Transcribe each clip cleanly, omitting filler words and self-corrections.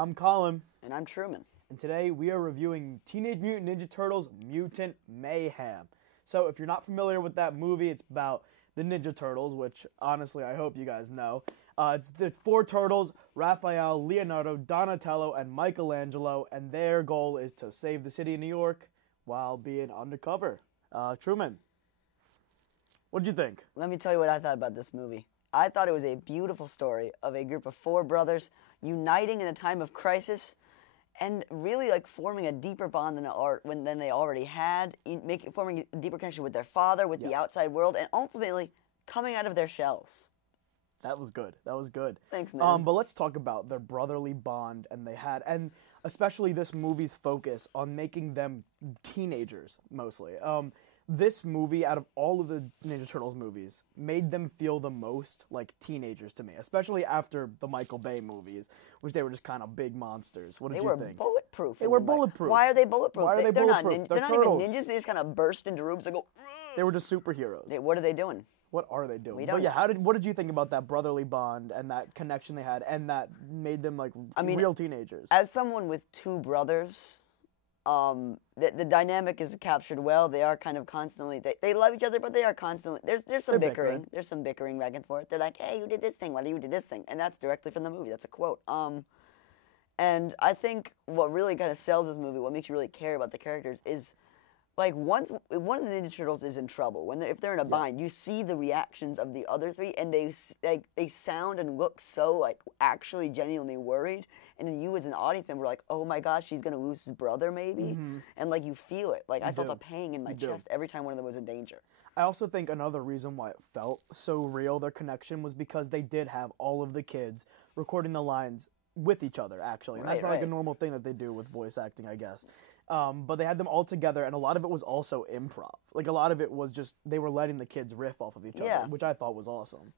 I'm Colin. And I'm Truman. And today we are reviewing Teenage Mutant Ninja Turtles Mutant Mayhem. So if you're not familiar with that movie, it's about the Ninja Turtles, which honestly I hope you guys know. It's the four turtles, Raphael, Leonardo, Donatello, and Michelangelo, and their goal is to save the city of New York while being undercover. Truman, what did you think? Let me tell you what I thought about this movie. I thought it was a beautiful story of a group of four brothers uniting in a time of crisis and really like forming a deeper bond than they already had, forming a deeper connection with their father, with the outside world, and ultimately coming out of their shells. That was good. That was good. Thanks, man. But let's talk about their brotherly bond and especially this movie's focus on making them teenagers, mostly. This movie, out of all of the Ninja Turtles movies, made them feel the most like teenagers to me, especially after the Michael Bay movies, which they were just kind of big monsters. What did you think? They were bulletproof. They were bulletproof. Why are they bulletproof? Why are they bulletproof? They're not even ninjas. They just kind of burst into rooms and go. They were just superheroes. What are they doing? What are they doing? We don't know. What did you think about that brotherly bond and that connection they had, and that made them like real teenagers? As someone with two brothers, the dynamic is captured well. They are kind of constantly they love each other, but they are constantly there's some bickering. There's some bickering back and forth. They're like, hey, you did this thing. Why do you did this thing? And that's directly from the movie. That's a quote. And I think what really kind of sells this movie, what makes you really care about the characters, is like once one of the Ninja Turtles is in trouble, if they're in a bind, you see the reactions of the other three, and they sound and look so like actually genuinely worried, and then you as an audience member are like, oh my gosh, he's gonna lose his brother maybe, and like you feel it. Like I felt a pang in my chest every time one of them was in danger. I also think another reason why it felt so real, their connection, was because they did have all of the kids recording the lines with each other, actually. And that's not like a normal thing that they do with voice acting, I guess. But they had them all together, and a lot of it was also improv. Like, a lot of it was just, they were letting the kids riff off of each other, which I thought was awesome.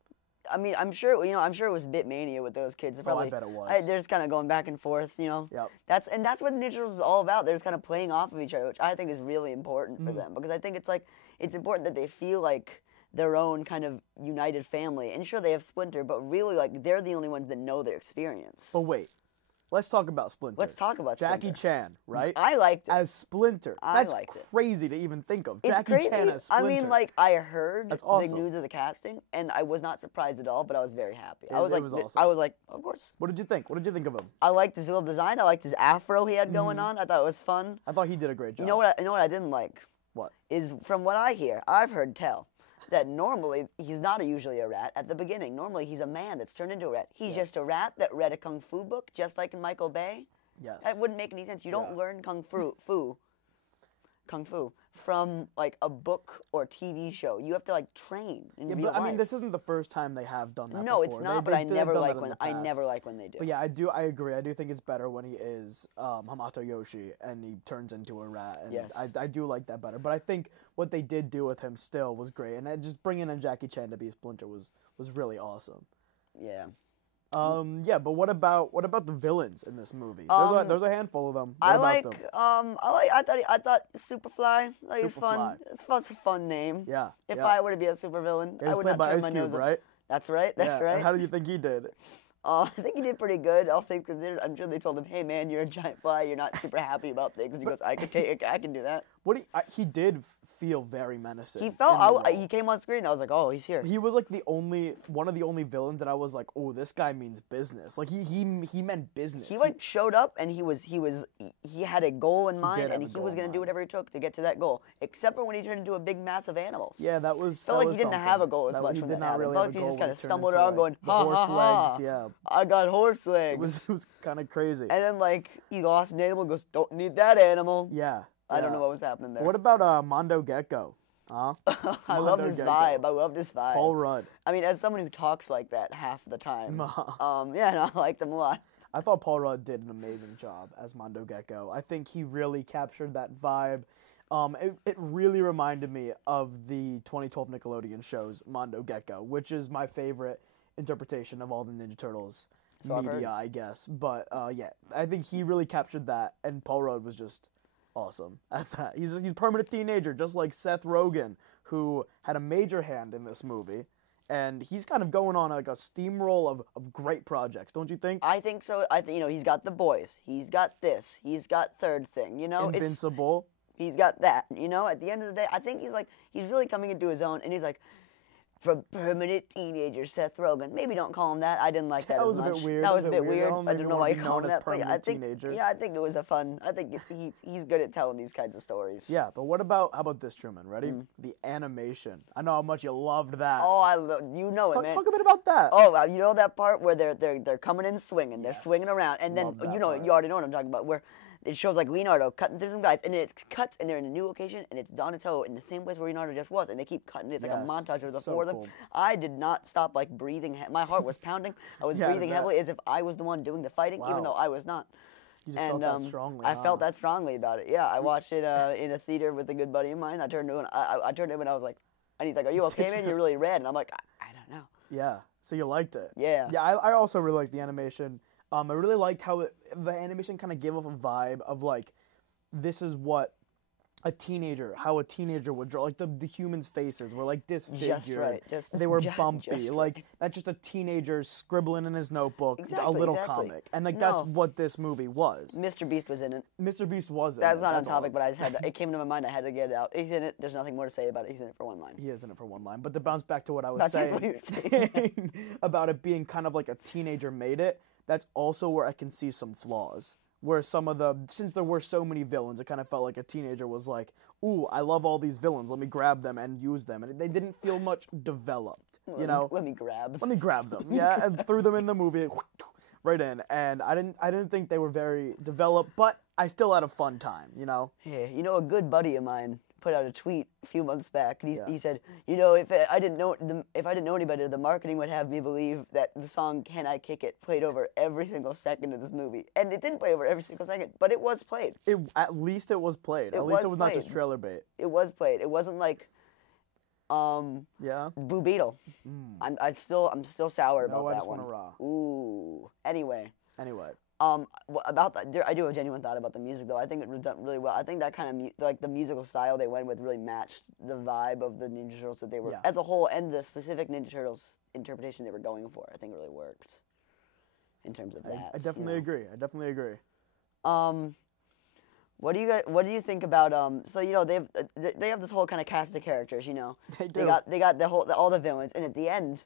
I mean, I'm sure it was a bit mania with those kids. I bet it was. They're just kind of going back and forth, Yep. That's what Ninja Turtles is all about. They're just kind of playing off of each other, which I think is really important for them, because I think it's important that they feel like their own kind of united family. And sure, they have Splinter, but really, like, they're the only ones that know their experience. But wait. Let's talk about Splinter. Let's talk about Splinter. Jackie Chan, right? I liked it. As Splinter. I liked it. Crazy to even think of. It's Jackie crazy. Chan as Splinter. I mean, like, I heard awesome. the news of the casting, and I was not surprised at all, but I was very happy. It was awesome. I was like, of course. What did you think? What did you think of him? I liked his little design. I liked his afro he had going on. I thought it was fun. I thought he did a great job. You know what I didn't like? What? Is from what I hear, I've heard tell, that normally he's not usually a rat at the beginning. Normally he's a man that's turned into a rat. He's just a rat that read a kung fu book, just like in Michael Bay. Yes. That wouldn't make any sense. You don't learn kung fu from like a book or TV show. You have to like train in real life. I mean, this isn't the first time they have done that. No, it's not. But I never like when they do. But yeah, I agree. I do think it's better when he is Hamato Yoshi and he turns into a rat. And yes. I do like that better. But I think what they did do with him still was great, and just bringing in Jackie Chan to be Splinter was really awesome. Yeah. But what about the villains in this movie? There's a handful of them. I thought Superfly. Like, it's fun. It's a fun name. Yeah. If I were to be a supervillain, I would not turn my nose up. Right? That's right. That's right. And how do you think he did? I think he did pretty good. I'm sure they told him, "Hey man, you're a giant fly. You're not super happy about things." And he goes, "I can do that." He did feel very menacing. He came on screen and I was like, oh, he's here. He was like one of the only villains that I was like, oh, this guy means business. Like he meant business. He like showed up and he had a goal in mind and he was gonna do whatever it took to get to that goal. Except for when he turned into a big mass of animals. Yeah, that was. Felt like he didn't have a goal as much when that happened. Felt like he just kind of stumbled around going, ha ha ha. Yeah. I got horse legs. It was kind of crazy. And then like he lost an animal, goes, don't need that animal. Yeah. I don't know what was happening there. What about Mondo Gecko? Huh? I loved his vibe. I loved his vibe. Paul Rudd. I mean, as someone who talks like that half the time, I liked him a lot. I thought Paul Rudd did an amazing job as Mondo Gecko. I think he really captured that vibe. It really reminded me of the 2012 Nickelodeon shows Mondo Gecko, which is my favorite interpretation of all the Ninja Turtles media, I guess. But yeah, I think he really captured that, and Paul Rudd was just awesome. He's a permanent teenager, just like Seth Rogen, who had a major hand in this movie, and he's kind of going on like a steamroll of great projects, don't you think? I think so. He's got The Boys. He's got this. He's got Third Thing. Invincible. He's got that. At the end of the day, I think he's really coming into his own, and he's like, from permanent teenager Seth Rogen. Maybe don't call him that. I didn't like that as much. That was a bit weird. That was a bit weird. I don't know why you call call him that, but I think it was a fun. I think he's good at telling these kinds of stories. Yeah, but how about this, Truman? Ready? The animation. I know how much you loved that. Oh, man. Talk a bit about that. Oh, you know that part where they're coming in swinging, they're swinging around, and then you already know what I'm talking about, where it shows like Leonardo cutting through some guys, and then it cuts, and they're in a new location, and it's Donatello in the same place where Leonardo just was, and they keep cutting. It's like a montage of the four of them. I did not stop like breathing. My heart was pounding. I was breathing heavily as if I was the one doing the fighting, even though I was not. You just felt that strongly. I felt that strongly about it. Yeah, I watched it in a theater with a good buddy of mine. I turned to him, and I was like, and he's like, "Are you okay, man? You're really red." And I'm like, I don't know. Yeah. So you liked it. Yeah. Yeah. I also really liked the animation. I really liked how the animation kind of gave off a vibe of like, this is what how a teenager would draw. Like the humans' faces were like disfigured. Just right. They were bumpy. Like that's just a teenager scribbling in his notebook, a little comic. And like that's what this movie was. Mr. Beast was in it. Mr. Beast was in it. That's not on topic, but it came to my mind. I had to get it out. He's in it. There's nothing more to say about it. He's in it for one line. He is in it for one line. But to bounce back to what I was saying about it being kind of like a teenager made it, that's also where I can see some flaws. Where since there were so many villains, it kind of felt like a teenager was like, ooh, I love all these villains, let me grab them and use them. And they didn't feel much developed, Let me grab them, yeah, and threw them in the movie, right in. And I didn't think they were very developed, but I still had a fun time, Yeah, a good buddy of mine put out a tweet a few months back, and he said, if I didn't know any better, the marketing would have me believe that the song "Can I Kick It" played over every single second of this movie, and it didn't play over every single second, but it was played. At least it was played. At least it was not just trailer bait. It was played. It wasn't like, Blue Beetle. I'm still sour about that one. Ooh. Anyway. About that, I do have a genuine thought about the music, though. I think it was done really well. I think that kind of, like, the musical style they went with really matched the vibe of the Ninja Turtles that they were, as a whole, and the specific Ninja Turtles interpretation they were going for. I think it really worked in terms of that. I definitely agree. What do you think about, so, they have this whole kind of cast of characters, They do. They got all the villains, and at the end,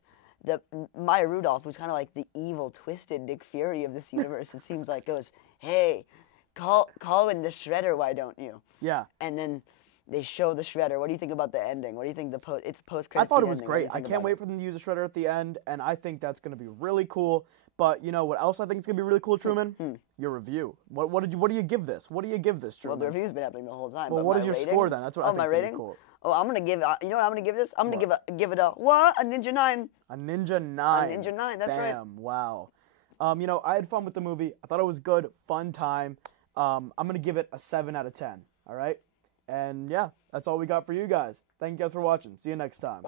Maya Rudolph, who's kind of like the evil, twisted Nick Fury of this universe, it seems like, goes, "Hey, Colin the Shredder, why don't you?" Yeah. And then they show the Shredder. What do you think about the ending? What do you think it's post-credits? I thought it was great. I can't wait for them to use the Shredder at the end, and I think that's going to be really cool. But you know what else I think is going to be really cool, Truman? Your review. What do you give this? What do you give this, Truman? Well, the review's been happening the whole time. Well, what is your score then? That's what I think my is rating? cool. Oh, I'm gonna give. You know what I'm gonna give this? I'm gonna give it a what? A Ninja 9. A Ninja 9. A Ninja 9. That's right. Damn. Wow. I had fun with the movie. I thought it was good, fun time. I'm gonna give it a 7 out of 10. All right. And yeah, that's all we got for you guys. Thank you guys for watching. See you next time.